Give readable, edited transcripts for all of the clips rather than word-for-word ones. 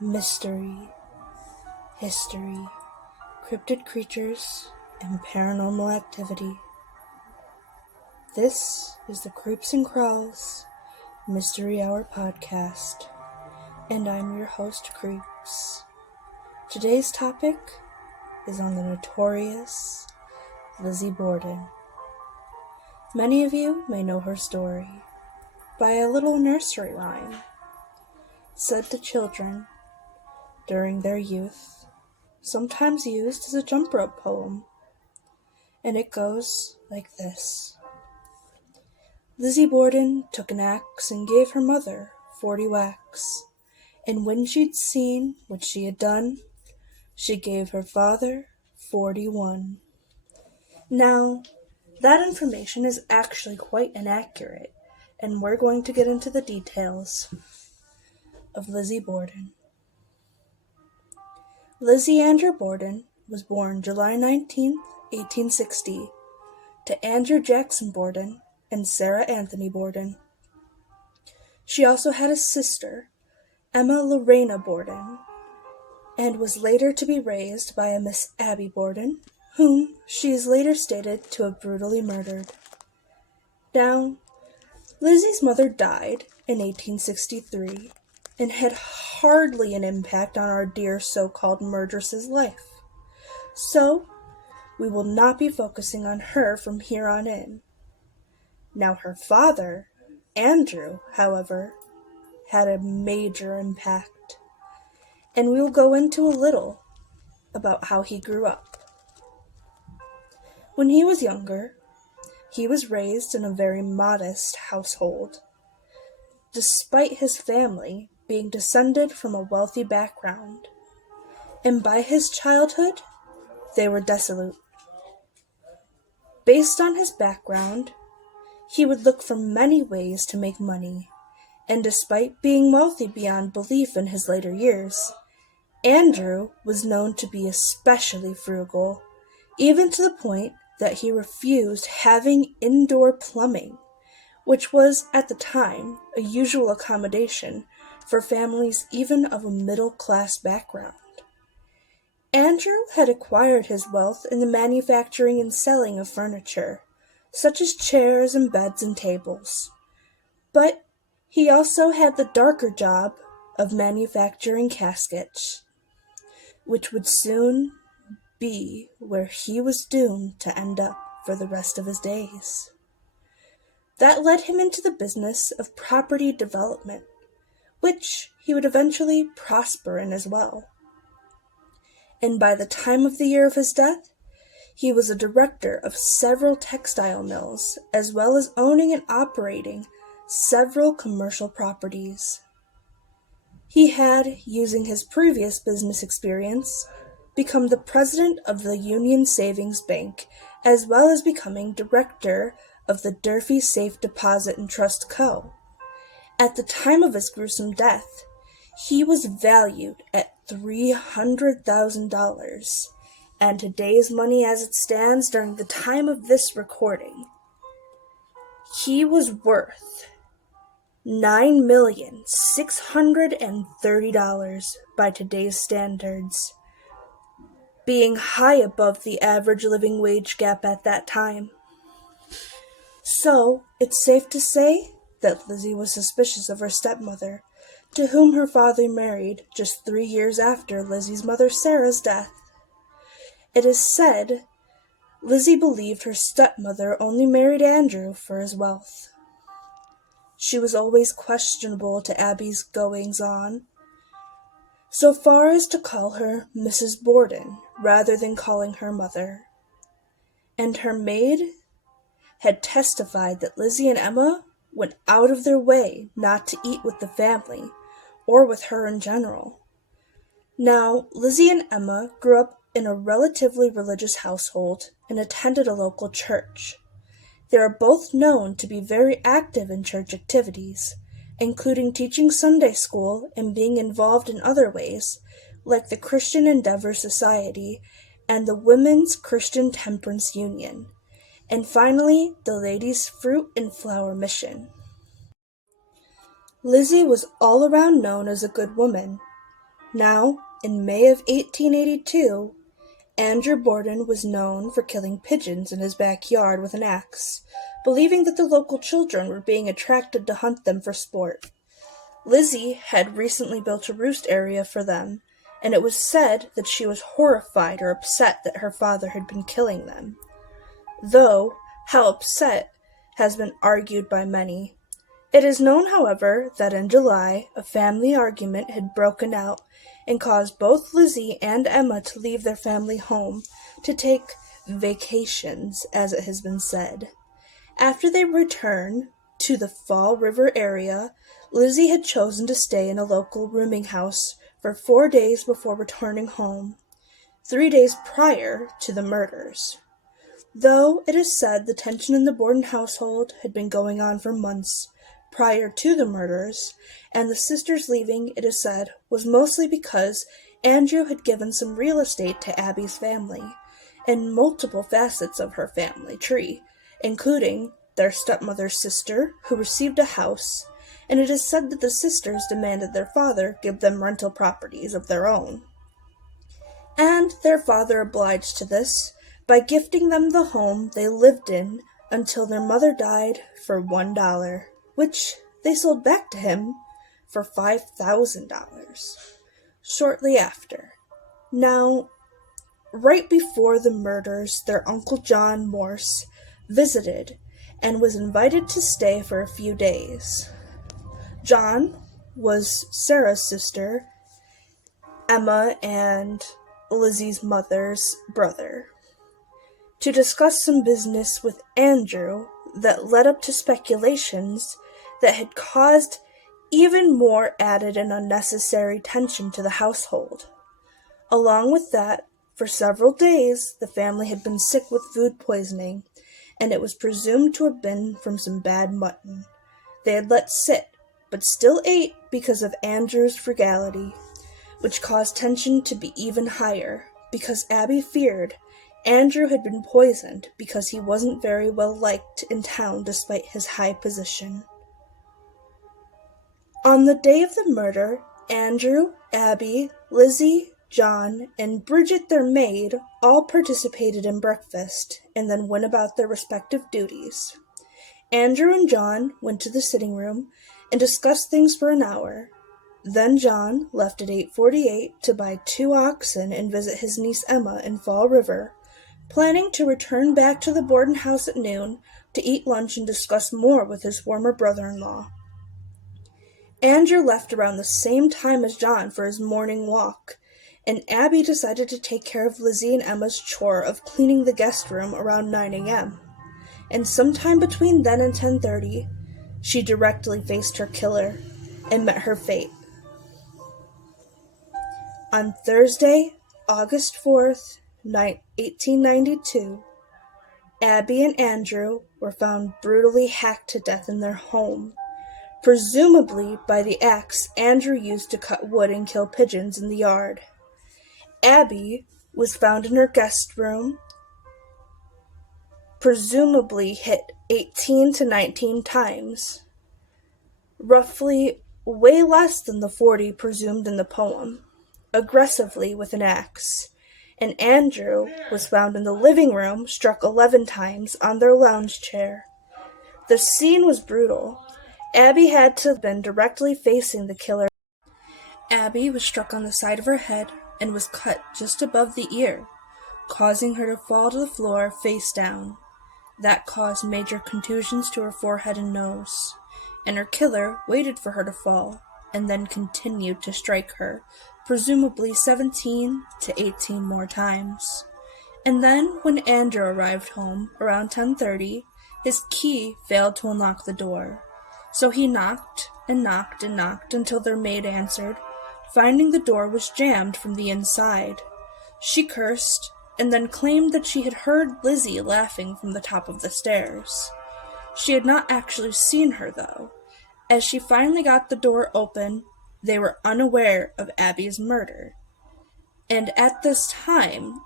mystery, history, cryptid creatures, and paranormal activity. This is the Creeps and Crawls Mystery Hour podcast, and I'm your host, Creeps. Today's topic is on the notorious Lizzie Borden. Many of you may know her story by a little nursery rhyme said to children during their youth, sometimes used as a jump rope poem, and it goes like this. Lizzie Borden took an axe and gave her mother 40 whacks, and when she'd seen what she had done, she gave her father 41. Now, that information is actually quite inaccurate, and we're going to get into the details of Lizzie Borden. Lizzie Andrew Borden was born July 19, 1860, to Andrew Jackson Borden and Sarah Anthony Borden. She also had a sister, Emma Lorena Borden, and was later to be raised by a Miss Abby Borden, whom she is later stated to have brutally murdered. Now, Lizzie's mother died in 1863 and had hardly an impact on our dear so-called murderess's life. So, we will not be focusing on her from here on in. Now her father, Andrew, however, had a major impact, and we will go into a little about how he grew up. When he was younger, he was raised in a very modest household, despite his family being descended from a wealthy background, and by his childhood, they were desolate. Based on his background, he would look for many ways to make money, and despite being wealthy beyond belief in his later years, Andrew was known to be especially frugal, even to the point that he refused having indoor plumbing, which was, at the time, a usual accommodation for families even of a middle-class background. Andrew had acquired his wealth in the manufacturing and selling of furniture, such as chairs and beds and tables. But he also had the darker job of manufacturing caskets, which would soon be where he was doomed to end up for the rest of his days. That led him into the business of property development, which he would eventually prosper in as well. And by the time of the year of his death, he was a director of several textile mills, as well as owning and operating several commercial properties. He had, using his previous business experience, become the president of the Union Savings Bank, as well as becoming director of the Durfee Safe Deposit and Trust Co. At the time of his gruesome death, he was valued at $300,000, and today's money as it stands during the time of this recording, he was worth $9,630,000 by today's standards, being high above the average living wage gap at that time. So, it's safe to say that Lizzie was suspicious of her stepmother, to whom her father married just 3 years after Lizzie's mother Sarah's death. It is said Lizzie believed her stepmother only married Andrew for his wealth. She was always questionable to Abby's goings-on, so far as to call her Mrs. Borden rather than calling her mother. And her maid had testified that Lizzie and Emma went out of their way not to eat with the family, or with her in general. Now, Lizzie and Emma grew up in a relatively religious household and attended a local church. They are both known to be very active in church activities, including teaching Sunday school and being involved in other ways, like the Christian Endeavor Society and the Women's Christian Temperance Union, and finally, the Ladies' Fruit and Flower Mission. Lizzie was all around known as a good woman, Now, in May of 1882, Andrew Borden was known for killing pigeons in his backyard with an axe, believing that the local children were being attracted to hunt them for sport. Lizzie had recently built a roost area for them, and it was said that she was horrified or upset that her father had been killing them. Though, how upset has been argued by many. It is known, however, that in July, a family argument had broken out and caused both Lizzie and Emma to leave their family home to take vacations, as it has been said. After they returned to the Fall River area, Lizzie had chosen to stay in a local rooming house for 4 days before returning home, 3 days prior to the murders. Though it is said the tension in the Borden household had been going on for months prior to the murders, and the sisters leaving, it is said, was mostly because Andrew had given some real estate to Abby's family, and multiple facets of her family tree, including their stepmother's sister, who received a house, and it is said that the sisters demanded their father give them rental properties of their own. And their father obliged to this by gifting them the home they lived in until their mother died for $1, which they sold back to him for $5,000 shortly after. Now, right before the murders, their Uncle John Morse visited and was invited to stay for a few days. John was Sarah's sister, Emma, and Lizzie's mother's brother, to discuss some business with Andrew that led up to speculations that had caused even more added and unnecessary tension to the household. Along with that, for several days, the family had been sick with food poisoning, and it was presumed to have been from some bad mutton they had let sit, but still ate because of Andrew's frugality, which caused tension to be even higher, because Abby feared Andrew had been poisoned because he wasn't very well liked in town despite his high position. On the day of the murder, Andrew, Abby, Lizzie, John, and Bridget, their maid, all participated in breakfast and then went about their respective duties. Andrew and John went to the sitting room and discussed things for an hour. Then John left at 8:48 to buy 2 oxen and visit his niece Emma in Fall River, planning to return back to the Borden house at noon to eat lunch and discuss more with his former brother-in-law. Andrew left around the same time as John for his morning walk, and Abby decided to take care of Lizzie and Emma's chore of cleaning the guest room around 9 a.m. And sometime between then and 10:30, she directly faced her killer and met her fate. On Thursday, August 4th, 1892, Abby and Andrew were found brutally hacked to death in their home, presumably by the axe Andrew used to cut wood and kill pigeons in the yard. Abby was found in her guest room, presumably hit 18 to 19 times, roughly way less than the 40 presumed in the poem, aggressively with an axe, and Andrew was found in the living room, struck 11 times on their lounge chair. The scene was brutal. Abby had to have been directly facing the killer. Abby was struck on the side of her head and was cut just above the ear, causing her to fall to the floor face down. That caused major contusions to her forehead and nose, and her killer waited for her to fall and then continued to strike her, presumably 17 to 18 more times. And then, when Andrew arrived home around 10:30, his key failed to unlock the door. So he knocked and knocked and knocked until their maid answered, finding the door was jammed from the inside. She cursed and then claimed that she had heard Lizzie laughing from the top of the stairs. She had not actually seen her, though. As she finally got the door open, they were unaware of Abby's murder. And at this time,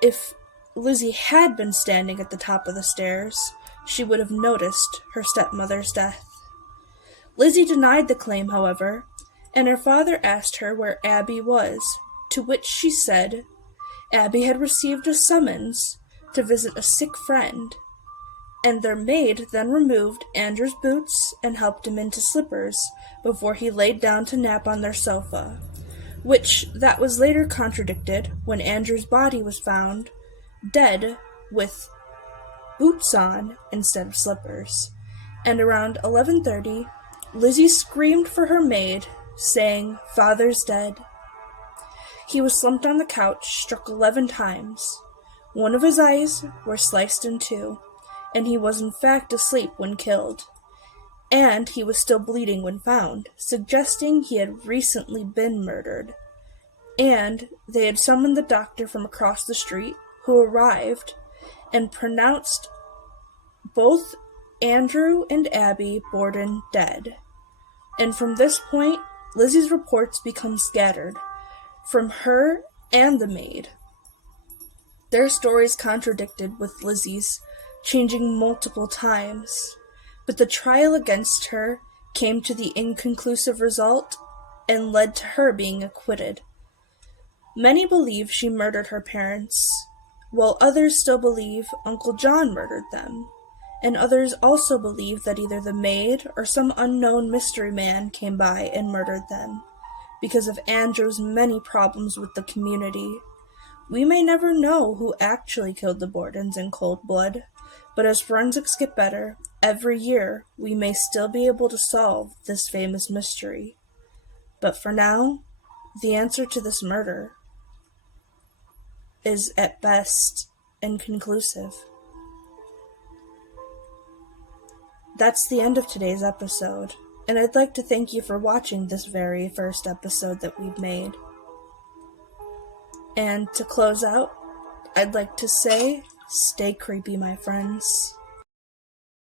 if Lizzie had been standing at the top of the stairs, she would have noticed her stepmother's death. Lizzie denied the claim, however, and her father asked her where Abby was, to which she said Abby had received a summons to visit a sick friend, and their maid then removed Andrew's boots and helped him into slippers before he laid down to nap on their sofa, which that was later contradicted when Andrew's body was found dead with boots on instead of slippers. And around 11:30, Lizzie screamed for her maid, saying, "Father's dead." He was slumped on the couch, struck 11 times. One of his eyes were sliced in two, and he was in fact asleep when killed. And he was still bleeding when found, suggesting he had recently been murdered. And they had summoned the doctor from across the street, who arrived and pronounced both Andrew and Abby Borden dead. And from this point, Lizzie's reports become scattered, from her and the maid. Their stories contradicted with Lizzie's, changing multiple times, but the trial against her came to the inconclusive result and led to her being acquitted. Many believe she murdered her parents, while others still believe Uncle John murdered them, and others also believe that either the maid or some unknown mystery man came by and murdered them, because of Andrew's many problems with the community. We may never know who actually killed the Bordens in cold blood, but as forensics get better, every year we may still be able to solve this famous mystery. But for now, the answer to this murder is at best inconclusive. That's the end of today's episode, and I'd like to thank you for watching this very first episode that we've made. And to close out, I'd like to say, stay creepy, my friends.